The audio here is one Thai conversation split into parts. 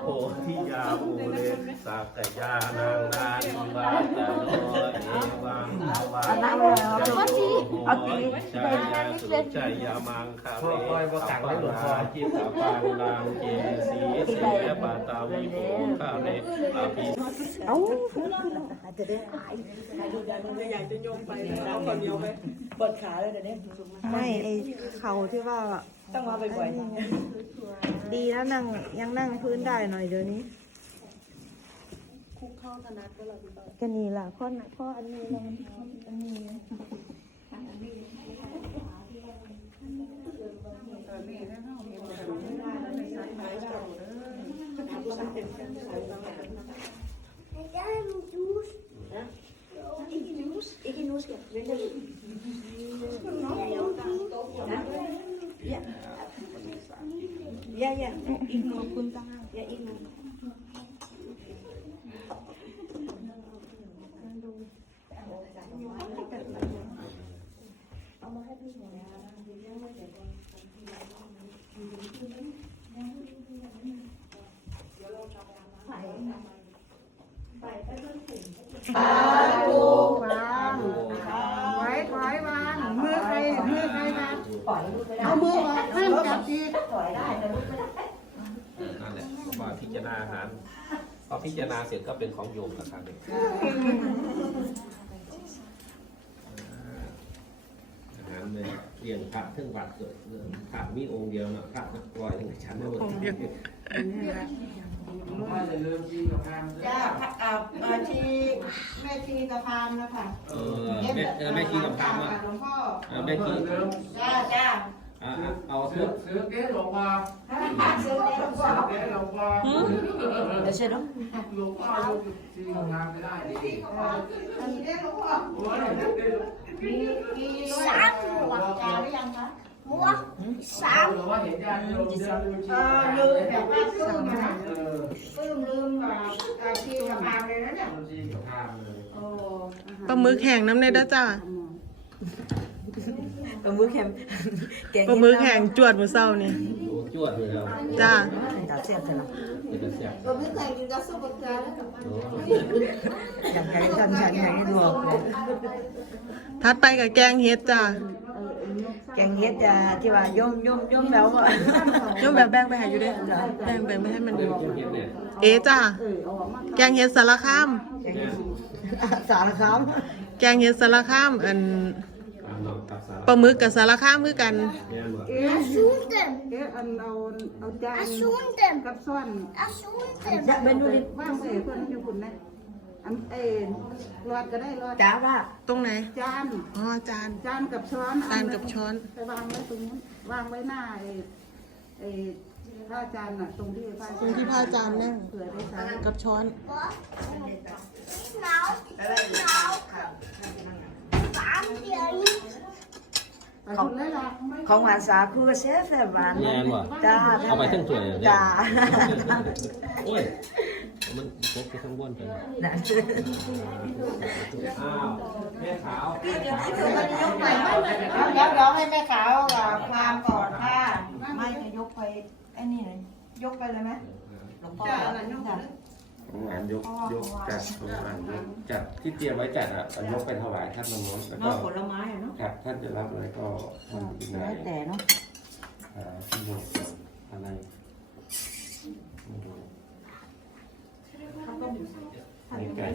โพธิยาโพเลสักยา เอาทีชัยาสุชัยยามังคาเรขัปปาจิตาปังนางเจสีเสปาตาวิโภคาเรอภิอยากจะโยงไปเอาคนเดียวไปเปิดขาเลยเดี๋ยวนี้ไม่ไอเขาที่ว่าต้องมาบ่อยดีแล้วนั่งยังนั่งพื้นได้หน่อยเดี๋ยวนี้คุกเข้าธนัดก็เราพี่ต้อยก็นี่ล่ะข้อไหนข้ออันนี้แล้วมันอันนี้ ย่าย่าขอบคุณจ้า ย่าอีก ไว้ไว้วางมือใครมือใครวางเอามือออก ห้ามจับอีกนั่นแหละเพราะว่าพิจารณาอาหารพอพิจารณาเสร็จก็เป็นของโยมนะครับเนี่ยอาหารเลยเรียนพระเครื่องวัดเกิดพระมีองค์เดียวนะพระปล่อยทั้งชั้นเลยองค์เดียวจ้าเอ่อเอ่อชีแม่ชีตะพานนะคะเออแม่เออแม่ชีกับพระอะหลวงพ่อเออแม่ชี จ้าจ้า อะอะเอาเถอะซื้อเก๊หลวงพ่อเดี๋ยวเช็ดเนาะมีได้หลวงพ่อมีมีสามหลักจาหรือยังคะสามเออลืมแบบว่าลืมนะลืมลืมอ่าเอ่อชีตะพานเลยนะเนี่ยโอ้ปลาหมึกแห้งน้ำในเด้อจ้า ปลาหมึกแข็งแกงปลาหมึกแห้งจวดมื้อเช้านี่โอ้จวดเลยแล้วจ้ากาเสียบใช่ไหมเป็นจะแซ่บตัวพี่เคยกินกับซุปบักจาแล้วกับโอ้อย่างไรฉันฉันอย่างนี้ดูทัดไปกับแกงเฮ็ดจ้าแกงเฮ็ดจะที่ว่าย่อมย่อมย่อมแล้วอะโยมแบบแบ่งไปให้อยู่เด้อแบ่งแบ่งไปให้มันเรื่องเค็มๆเนี่ยเอ๋จ้าแกงเฮ็ดสารคามสารคามแกงเฮ็ดสารคามอัน อ่าลองตับสาปลาหมึกกับสารคามคือกันเนี่ยหมด Asunten. เอ๊ะอันเอาเอาจาน Asunten. กับซ้อน Asunten. จะเป็นดูดิว่างใส่เพื่อนอยู่คุณนะอันเอ็นรอดก็ได้รอดจ้าว่าตรงไหน จาน อ๋อจาน จานกับช้อนจานกับช้อน ไปวางไว้ตรงนู้นวางไว้หน้าไอ้ไอ้พระอาจารย์น่ะตรงที่พระอาตรงที่พระอาจารย์นั่งเผื่อได้ใช้กับช้อน Now. Now. Sám tiền. ไปคุณเลยล่ะของหวานสาคูก็แซ่บแซ่บหวานแย่ว่ะจ้าเอาไปทั้งถ้วยเลยเนี่ยจ้าโอ้ยมันพกไปข้างบนไปนะอ้าวแม่ขาวเดี๋ยวเดี๋ยวให้แม่ขาวกับพรามก่อนค่ะไม่จะยกไปไอ้นี่เลยยกไปเลยไหมหลวงพ่อจ้าอะไรยกจ้า ของหวานยกยกจัดของหวานยกจัดที่เตรียมไว้จัดอะเอายกไปถวายท่านน้องๆแล้วนก็อกผลไม้อะเนาะครับท่านจะรับอะไรก็ท่านเป็นนาแล้ยวแต่เนาะอ่าที่โยกอะไรไม่รู้ในไก่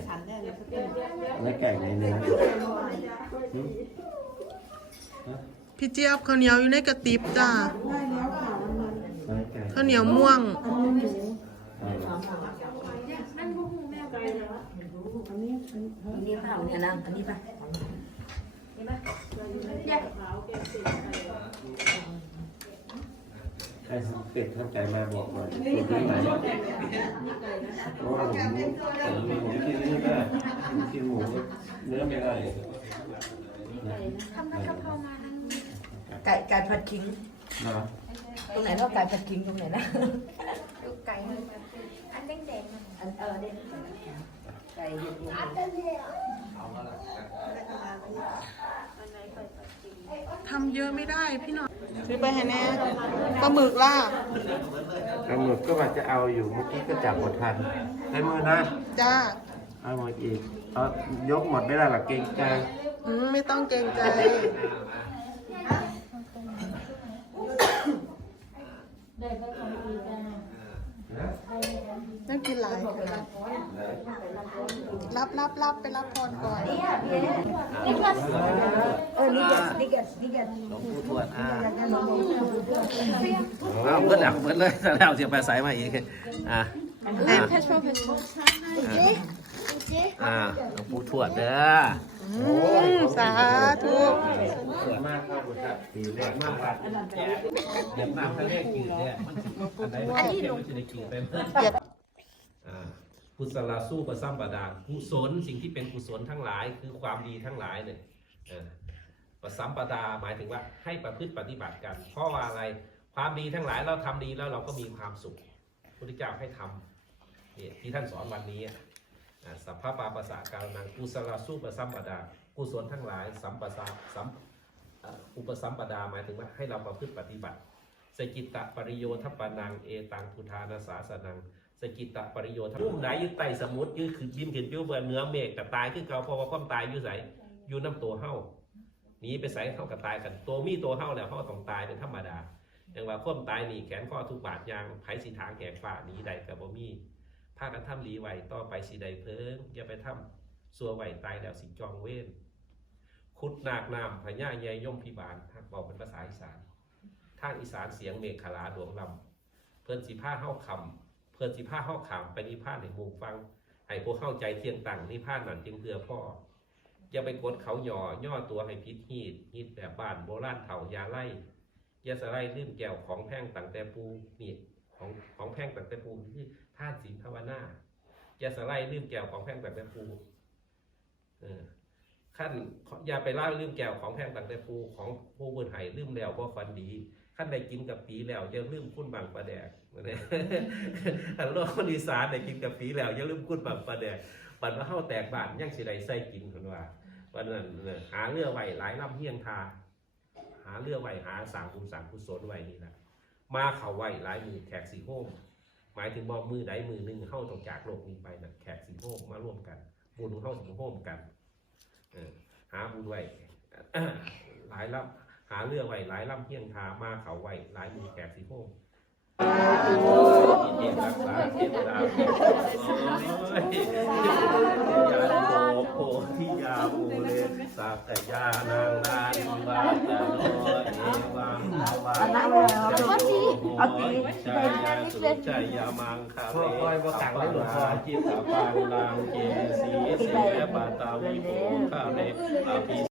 ในไก่ในเนื้อหืมฮะพี่เจี๊ยบข้าวเหนียวอยู่ในกระติบจ้าในไก่ข้าวเหนียวม่วงเอาเหรอ อันนี้เปล่าเนี่ยนะอันนี้ป่ะใครเป็ดทำไก่มาบอกหน่อยสูตรที่ไหนเพราะว่าผมผมกินนี่ได้ผมกินหมูเนื้อไม่ได้ทำไมกะเพรามาทั้งไก่ไก่ผัดขิงนะตรงไหนเนาะไก่ผัดขิงตรงไหนนะดูไก่อันแดงๆ อันเออเนี่ยไก่เห็ดอันเดียวทำเยอะไม่ได้พี่หน่อยซื้อไปให้แน่ปลาหมึกล่ะกำหนดก็ว่าจะเอาอยู่เมื่อกี้ก็จับหมดทันให้มือนะจ้า เอาหมดอีกเอายกหมดไม่ได้หรอกเกรงใจ อืมไม่ต้องเกรงใจ น่ากินหลายค่ะรับรับรับไปรับพรก่อน เออนี่แกนี่แกนี่แกหลวงปู่ทวดอ่าเอาเบิดแล้วเบิดเลยแล้วเสียไปสายมาอีกอ่าอ่าอ่าหลวงปู่ทวดเด้อสาธุสวยมากครับดีแรกมากครับเดี๋ยวน้ำทะเลจืดเนี่ยมันอันไหนมันเค็มมันจะได้กินไปเพิ่อ่า กุศลสู้ประซัมปะดากุศลสิ่งที่เป็นกุศลทั้งหลายคือความดีทั้งหลายเนี่ยประสัมปะดาหมายถึงว่าให้ประพฤติปฏิบัติกัน เพราะว่าอะไรความดีทั้งหลายเราทำดีแล้วเราก็มีความสุขพระพุทธเจ้าให้ทำเนี่ยที่ท่านสอนวันนี้อ่าสัพพะปาปัสสะการนังกุศลสู้ประสัมปะดากุศลทั้งหลายสัมปสาสัมอุปสัมปดาหมายถึงว่าให้เราประพฤติปฏิบัติสกิตตปริโยทัปปนังเอตังพุทธานาสาสนัง สกิตตปริโยทุ่มไหนยู่ใต้สมุทรยืคือบินขึ้นอยู่บนเหนื้อเมฆกับตายคือเก่าเพราะว่าความตายอยู่ใสอยู่น้ำตัวเฮาหนีไปใส่เท่ากับตายกันตัวมีตัวเฮาแล้วเขาต้องตายเป็นธรรมดาอย่างว่าความตายนี่แขนข้อทุกบาทยางไผสีทางแขกฝ่าหนีใดกับบ่มีพากันทำดีไหวต่อไปสีใดเพิ่งอย่าไปทำสัวไหวตายแล้วสิจองเว้นขุดนากน้ำพญาใหญ่ย่อมพิบาลหากบอกเป็นภาษาอีสานทางอีสานเสียงเมฆขลาดวงลำเพิ่นสิผ้าเฮาคำ พิ่นสิผ้าเฮาขามไปนิพพานในหมู่ฟังให้พวกเข้าใจเที่ยงต่างนิพพานนั่นจึงเพื่อพ่ออย่าไปกดเขาหย่อย่อตัวให้พิษฮีดฮีดแบบบ้านโบราณเถ่ายาไล่ยาสไล่ลื่นแก้วของแพงต่างแต่ปูนี่ของของแพงต่างแต่ปูคือท่านศีลภาวนายาสไล่ลื่นแก้วของแพงต่างแต่ปูเออขั้นอย่าไปเล่าลืมแก้วของแพงต่างแต่ปูของผู้บนไห้ลืมแล้วเพราะฟันดี ขั้นได้กินกับปีแล้วอย่าลืมคุ้นบางปลาแดกนะอันโลกคนอีสานได้กินกับปีแล้วอย่าลืมคุ้นบางปลาแดกปันว่าเฮาแตกบ้านยังสิไดใส่กินคนว่าวันนั้นหาเรือไหวหลายลำเฮียงทา หาเรือไหวหาสางบุญสร้างกุศลไหวนี่แหละมาเขาไหวหลายมือแขกสีโฮมหมายถึงบ่มือใดมือหนึ่งเฮาต้องจากโลกนี้ไปนะแขกสีโฮมมาร่วมกัน บุญเของเฮาสิโฮมกันหาบุญไหวหลายลำ หาเรือไหวหลายลำเพียงทามาเขาไหวหลายมือแกบสีโพงเจ็บรักษาเจ็บดาวยาโมโพธิยาโมเลสักยานางนานวาตโนเอวังวาจะโยโหชายาสุจยามังคาเรขัปนาจิตตาปังลังเกสีเสปตาวิโภคาเรอภิ